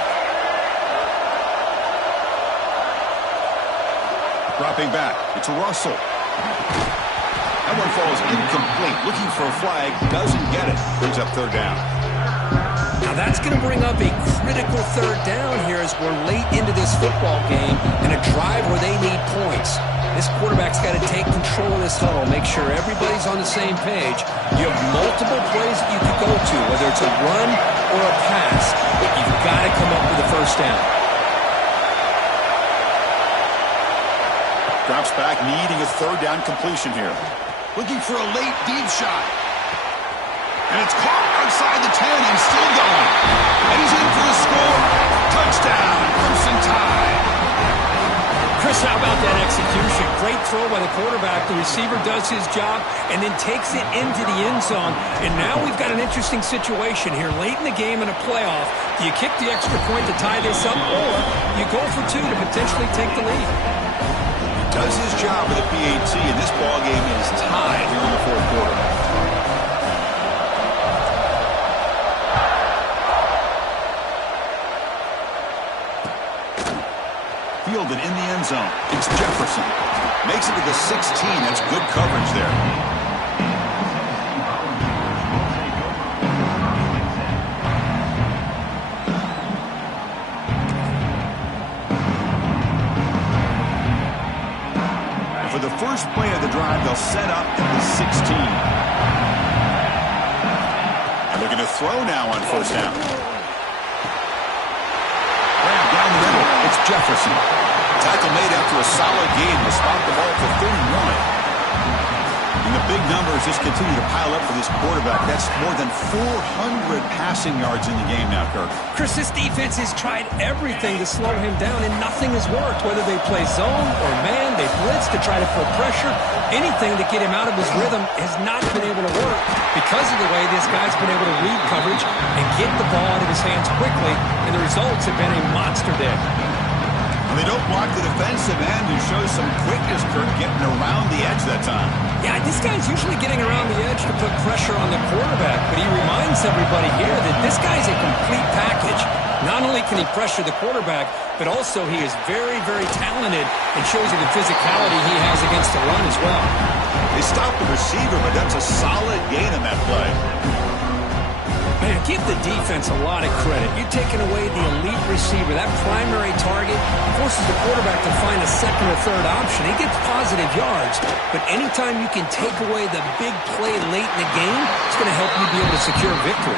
Dropping back. It's Russell. That one falls incomplete. Looking for a flag. Doesn't get it. Brings up third down. Now that's going to bring up a critical third down here as we're late into this football game and a drive where they need points. This quarterback's got to take control of this huddle, make sure everybody's on the same page. You have multiple plays that you could go to, whether it's a run or a pass, but you've got to come up with a first down. Drops back, needing a third down completion here. Looking for a late deep shot. And it's caught outside the 10 and still going. And he's in for the score. Touchdown, Crimson Tide. Chris, how about that execution? Great throw by the quarterback. The receiver does his job and then takes it into the end zone. And now we've got an interesting situation here. Late in the game in a playoff, do you kick the extra point to tie this up, or you go for two to potentially take the lead? Does his job with the PAT, and this ball game is tied here in the fourth quarter. Fielded in the end zone. It's Jefferson. Makes it to the 16. That's good coverage there. And for the first play of the drive, they'll set up at the 16. And they're going to throw now on first down. Down the middle, it's Jefferson. Tackle made after a solid gain. Will spot the ball for 31. And the big numbers just continue to pile up for this quarterback. That's more than 400 passing yards in the game now, Kirk. Chris, this defense has tried everything to slow him down, and nothing has worked. Whether they play zone or man, they blitz to try to put pressure. Anything to get him out of his rhythm has not been able to work because of the way this guy's been able to read coverage and get the ball out of his hands quickly, and the results have been a monster day. They don't block the defensive end, who shows some quickness, Kirk, getting around the edge that time. Yeah, this guy's usually getting around the edge to put pressure on the quarterback, but he reminds everybody here that this guy's a complete package. Not only can he pressure the quarterback, but also he is very, very talented and shows you the physicality he has against the run as well. They stopped the receiver, but that's a solid gain in that play. Man, give the defense a lot of credit. You're taking away the elite receiver. That primary target forces the quarterback to find a second or third option. He gets positive yards, but anytime you can take away the big play late in the game, it's going to help you be able to secure victory.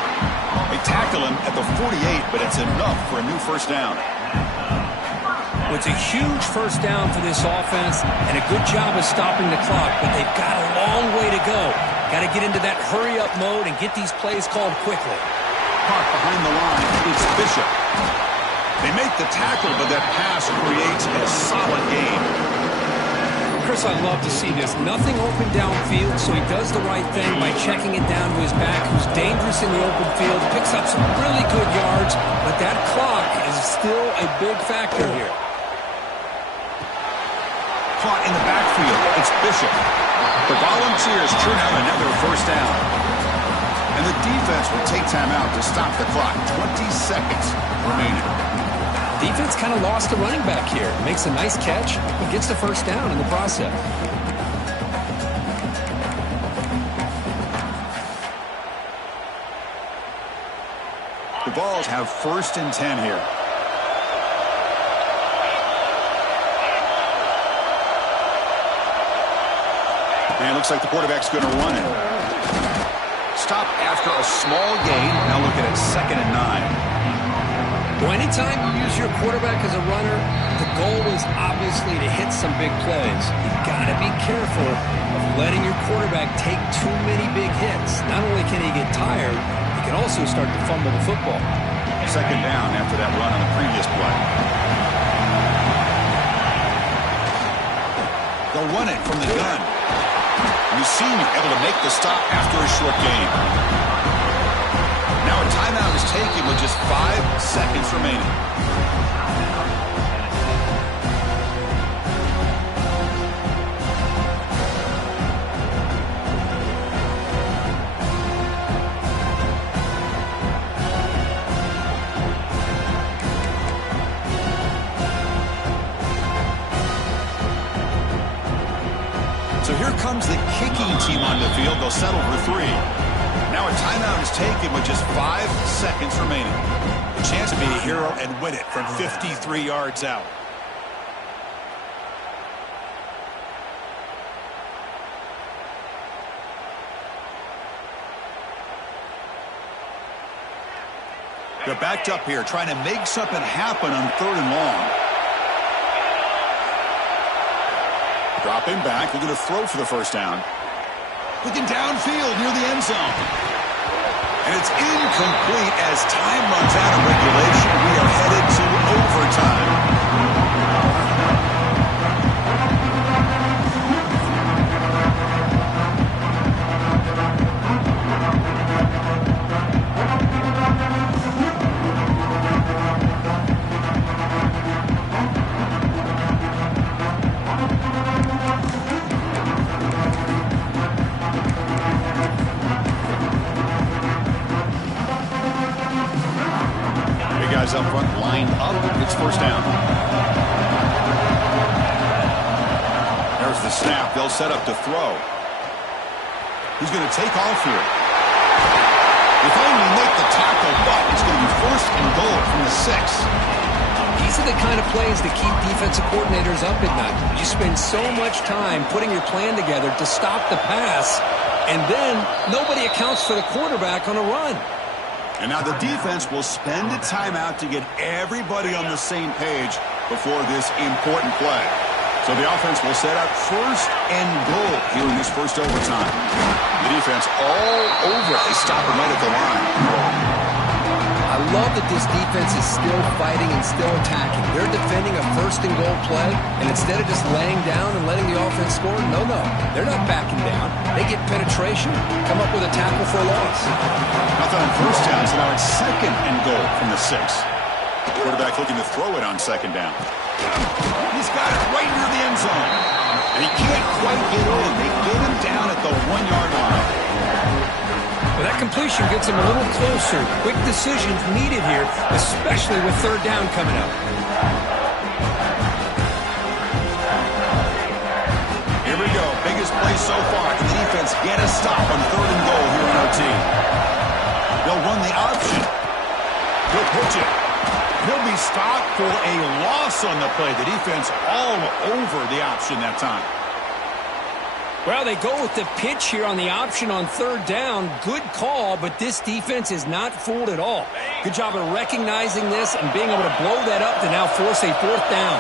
They tackle him at the 48, but it's enough for a new first down. Well, it's a huge first down for this offense and a good job of stopping the clock, but they've got a long way to go. Got to get into that hurry-up mode and get these plays called quickly. Caught behind the line. It's Bishop. They make the tackle, but that pass creates a solid gain. Chris, I love to see this. Nothing open downfield, so he does the right thing by checking it down to his back, who's dangerous in the open field, picks up some really good yards, but that clock is still a big factor here. Caught in the backfield. It's Bishop. The Volunteers churn out another first down. And the defense will take time out to stop the clock. 20 seconds remaining. Defense kind of lost the running back here. Makes a nice catch, but gets the first down in the process. The Vols have 1st and 10 here. And it looks like the quarterback's going to run it. Stop after a small gain. Now look at it, 2nd and 9. Well, anytime you use your quarterback as a runner, the goal is obviously to hit some big plays. You've got to be careful of letting your quarterback take too many big hits. Not only can he get tired, he can also start to fumble the football. Second down after that run on the previous play. They'll run it from the gun. Senior able to make the stop after a short gain. Now a timeout is taken with just 5 seconds remaining. So here comes the kicking team on the field. They'll settle for 3. Now a timeout is taken with just 5 seconds remaining. A chance to be a hero and win it from 53 yards out. They're backed up here trying to make something happen on 3rd and long. Dropping back, looking to throw for the first down. Looking downfield near the end zone. And it's incomplete as time runs out of regulation. We are headed to overtime. Up front, lined up. It's first down. There's the snap. They'll set up to throw. He's going to take off here. If only make the tackle, but it's going to be 1st and goal from the 6. These are the kind of plays that keep defensive coordinators up at night. You spend so much time putting your plan together to stop the pass, and then nobody accounts for the quarterback on a run. And now the defense will spend a timeout to get everybody on the same page before this important play. So the offense will set up 1st and goal here in this first overtime. The defense all over it. They stop him right at the line. I love that this defense is still fighting and still attacking. They're defending a 1st and goal play, and instead of just laying down and letting the offense score, no, they're not backing down. They get penetration, come up with a tackle for a loss. Nothing on first down, so now it's 2nd and goal from the 6. Quarterback looking to throw it on 2nd down. He's got it right near the end zone. And he can't quite get in. They get him down at the 1-yard line. Well, that completion gets him a little closer. Quick decisions needed here, especially with 3rd down coming up. Here we go. Biggest play so far. Can the defense get a stop on 3rd and goal here in OT? They'll run the option. He'll pitch it. He'll be stopped for a loss on the play. The defense all over the option that time. Well, they go with the pitch here on the option on 3rd down. Good call, but this defense is not fooled at all. Good job of recognizing this and being able to blow that up to now force a 4th down.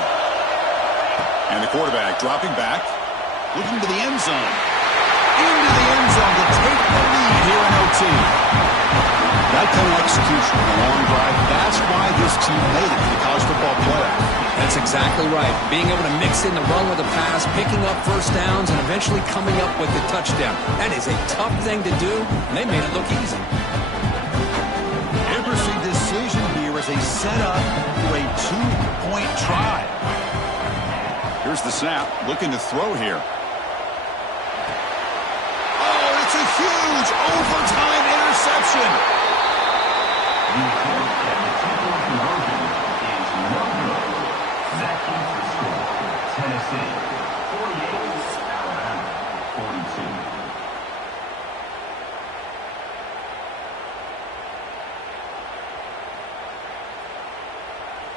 And the quarterback dropping back, looking to the end zone. Into the end zone to take the lead here in OT. That kind of execution on a long drive, that's why this team made it to the college football playoff. That's exactly right. Being able to mix in the run with the pass, picking up 1st downs, and eventually coming up with the touchdown. That is a tough thing to do, and they made it look easy. Interesting decision here as they set up for a 2-point try. here's the snap, looking to throw here. Oh, it's a huge overtime interception.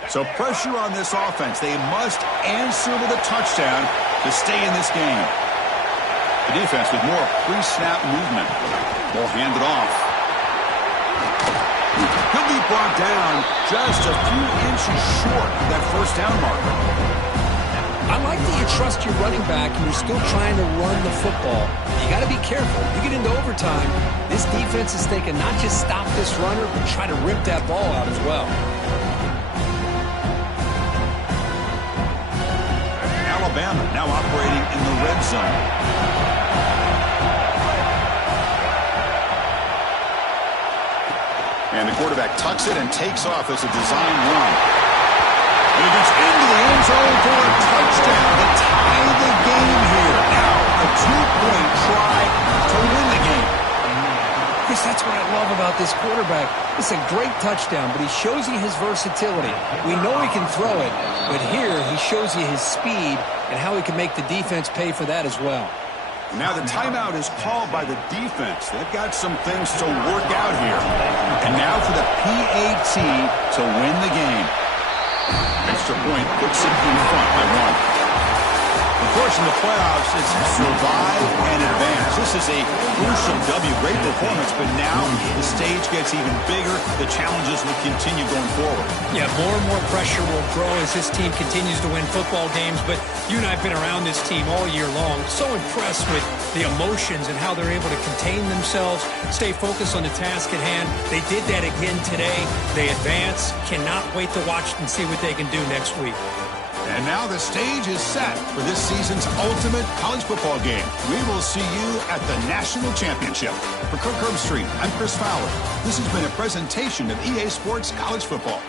So pressure on this offense. They must answer with a touchdown to stay in this game. The defense with more pre-snap movement. Ball handed off. He'll be brought down just a few inches short of that first down marker. I like that you trust your running back and you're still trying to run the football. You got to be careful. You get into overtime, this defense is thinking not just stop this runner, but try to rip that ball out as well. Alabama now operating in the red zone. And the quarterback tucks it and takes off as a design run. And he gets into the end zone for a touchdown to tie the game here. Now a 2-point try to win the game. Chris, that's what I love about this quarterback. It's a great touchdown, but he shows you his versatility. We know he can throw it, but here he shows you his speed and how he can make the defense pay for that as well. Now the timeout is called by the defense. They've got some things to work out here. And now for the PAT to win the game. Extra point puts it in front by 1. Of course, in the playoffs, it's survive and advance. This is a crucial W. Great performance, but now the stage gets even bigger. The challenges will continue going forward. Yeah, more and more pressure will grow as this team continues to win football games, but you and I have been around this team all year long. So impressed with the emotions and how they're able to contain themselves, stay focused on the task at hand. They did that again today. They advance. Cannot wait to watch and see what they can do next week. And now the stage is set for this season's ultimate college football game. We will see you at the National Championship. For Kirk Herbstreit, I'm Chris Fowler. This has been a presentation of EA Sports College Football.